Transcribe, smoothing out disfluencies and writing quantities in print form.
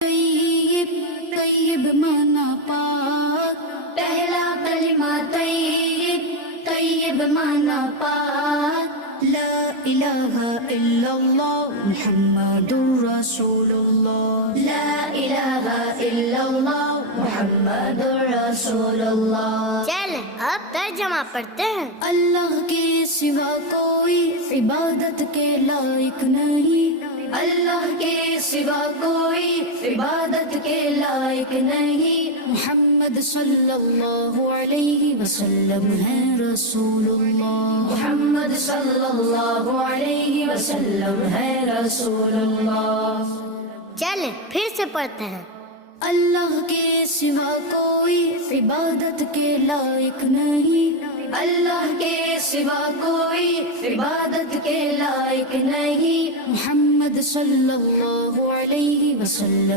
तय्यब तय्यब माना पाक, पहला कलिमा तय्यब तय्यब माना पाक। ला इलाहा इल्लल्लाह मुहम्मदुर रसूलुल्लाह, ला इलाहा इल्लल्लाह मुहम्मदुर रसूलुल्लाह। चल अब तर्जमा पढ़ते हैं। अल्लाह के सिवा कोई इबादत के लायक नहीं, अल्लाह के सिवा कोई इबादत के लायक नहीं। मुहम्मद सल्लल्लाहु अलैहि वसल्लम है रसूलुल्लाह, मुहम्मद सल्लल्लाहु अलैहि वसल्लम है रसूलुल्लाह। चल फिर से पढ़ते हैं। अल्लाह के सिवा कोई इबादत के लायक नहीं, अल्लाह के सिवा कोई इबादत के लायक नहीं। मुहम्मद सल्लल्लाहु अलैहि वसल्लम